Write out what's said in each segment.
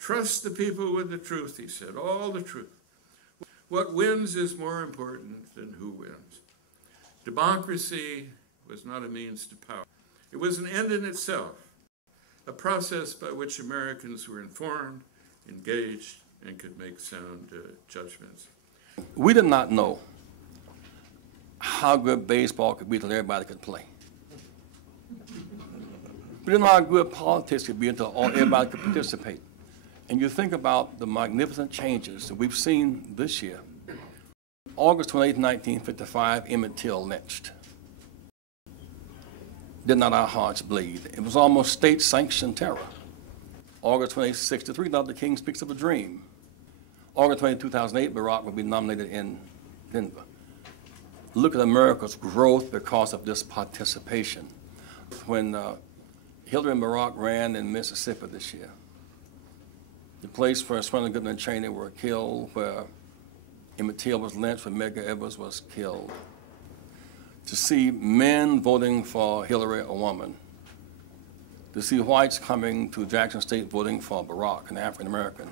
Trust the people with the truth, he said, all the truth. What wins is more important than who wins. Democracy was not a means to power. It was an end in itself, a process by which Americans were informed, engaged, and could make sound judgments. We did not know how good baseball could be until everybody could play. We didn't know how good politics could be until everybody could participate. And you think about the magnificent changes that we've seen this year. August 28, 1955, Emmett Till lynched. Did not our hearts bleed? It was almost state-sanctioned terror. August 28, 1963, Dr. King speaks of a dream. August 20, 2008, Barack will be nominated in Denver. Look at America's growth because of this participation. When Hillary and Barack ran in Mississippi this year, the place where Swanton Goodman and Cheney were killed, where Emmett Till was lynched, where Medgar Evers was killed. To see men voting for Hillary, a woman. To see whites coming to Jackson State voting for Barack, an African American.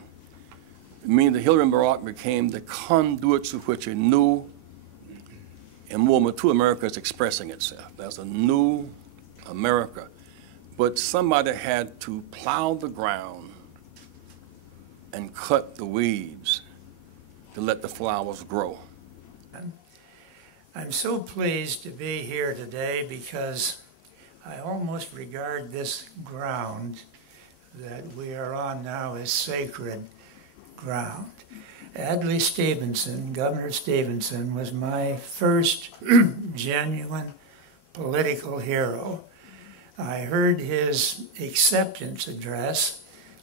It means that Hillary and Barack became the conduits through which a new and more mature America is expressing itself. There's a new America. But somebody had to plow the ground and cut the weeds to let the flowers grow. I'm so pleased to be here today because I almost regard this ground that we are on now as sacred ground. Adlai Stevenson, Governor Stevenson, was my first genuine political hero. I heard his acceptance address,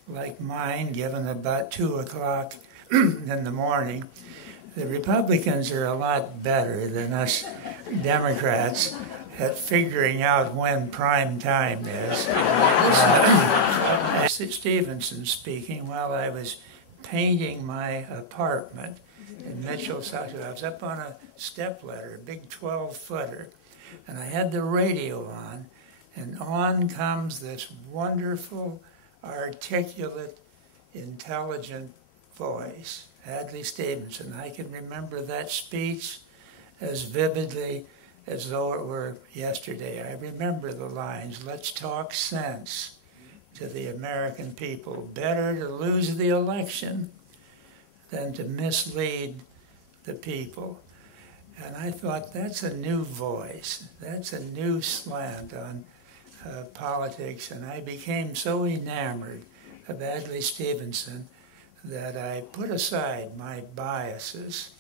like mine, given about 2 o'clock in the morning. The Republicans are a lot better than us Democrats at figuring out when prime time is. Stevenson speaking while I was painting my apartment in Mitchell, South Dakota. I was up on a stepladder, a big 12-footer, and I had the radio on, and on comes this wonderful, articulate, intelligent voice, Adlai Stevenson. I can remember that speech as vividly as though it were yesterday. I remember the lines, "Let's talk sense to the American people. Better to lose the election than to mislead the people." And I thought, that's a new voice. That's a new slant on politics. And I became so enamored of Adlai Stevenson that I put aside my biases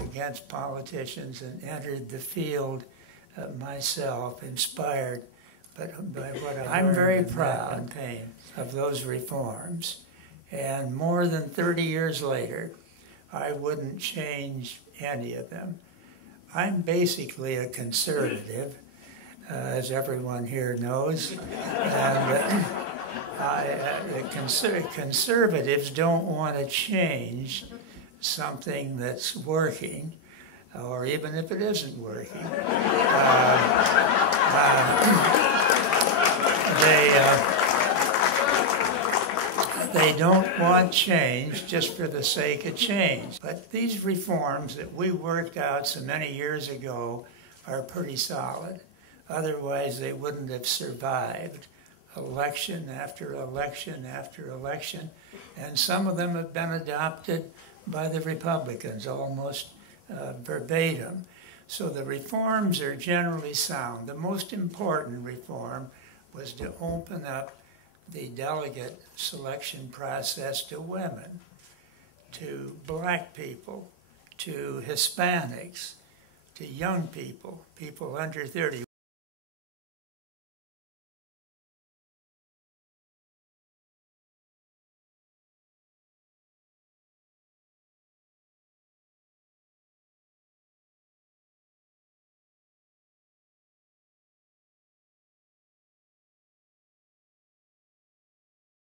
against politicians and entered the field myself, inspired by what I'm very proud of those reforms. And more than 30 years later, I wouldn't change any of them. I'm basically a conservative, as everyone here knows. And conservatives don't want to change something that's working, or even if it isn't working. They don't want change just for the sake of change. But these reforms that we worked out so many years ago are pretty solid. Otherwise, they wouldn't have survived election after election after election. And some of them have been adopted by the Republicans, almost verbatim. So the reforms are generally sound. The most important reform was to open up the delegate selection process to women, to black people, to Hispanics, to young people, people under 30.